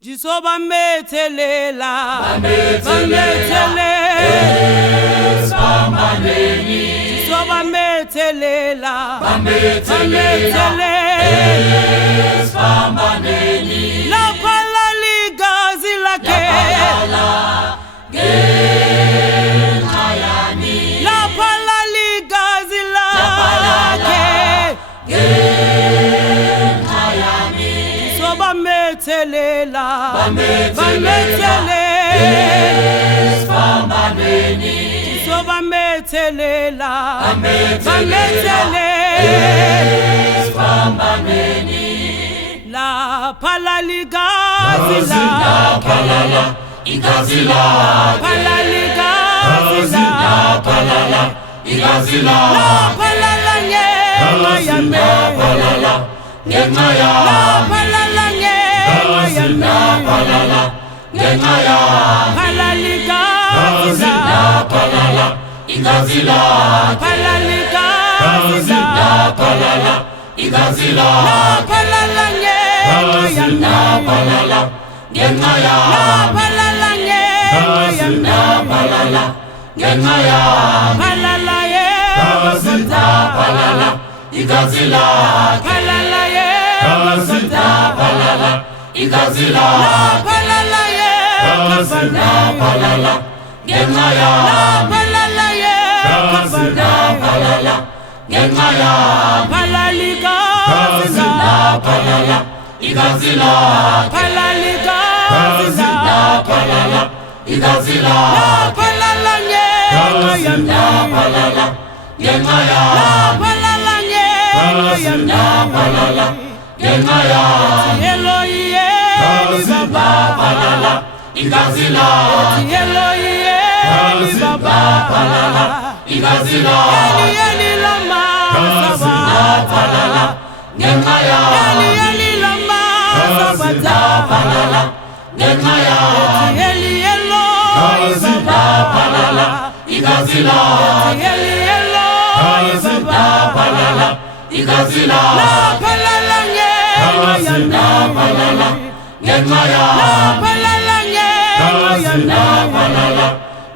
Jisoba methelela Jisoba methelela lapha laligazi lakhe lapha laligazi lakhe Jisoba methelela Jisoba methelela lapha laligazi lakhe Igazi lakhe lapha lalangenxa yami ngenxa lapha lalangenxa yami lapha laligazi lakhe Igazi lakhe lapha laligazi lakhe Igazi lapha lalangenxa yami ngenxa lapha lalangenxa yami ngenxa lapha lalayeka Igazi lakhe lapha lalayeka Igazi lakhe lapha lalayeka ngenxa lapha lalayeka ngenxa lapha laligazi lakhe Igazi lakhe lapha laligazi lakhe Igazi lakhe lapha lalangenxa yami ngenxa lapha lalangenxa yami ngenxa Eloyi baba Igazi lakhe Eloyi baba Igazi lakhe Eli lama saba ngenxa Eli lama saba ngenxa Eli Eloyi baba Igazi lakhe Eli Eloyi baba Igazi lakhe lapha lalangenxa yami ngenxa lapha lalangenxa yami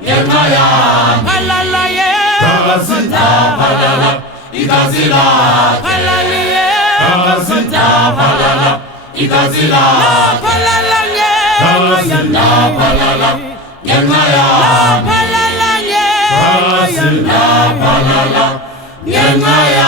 ngenxa lapha lalayeka Igazi lakhe lapha lalayeka Igazi lakhe lapha lalangenxa yami ngenxa lapha lalangenxa yami ngenxa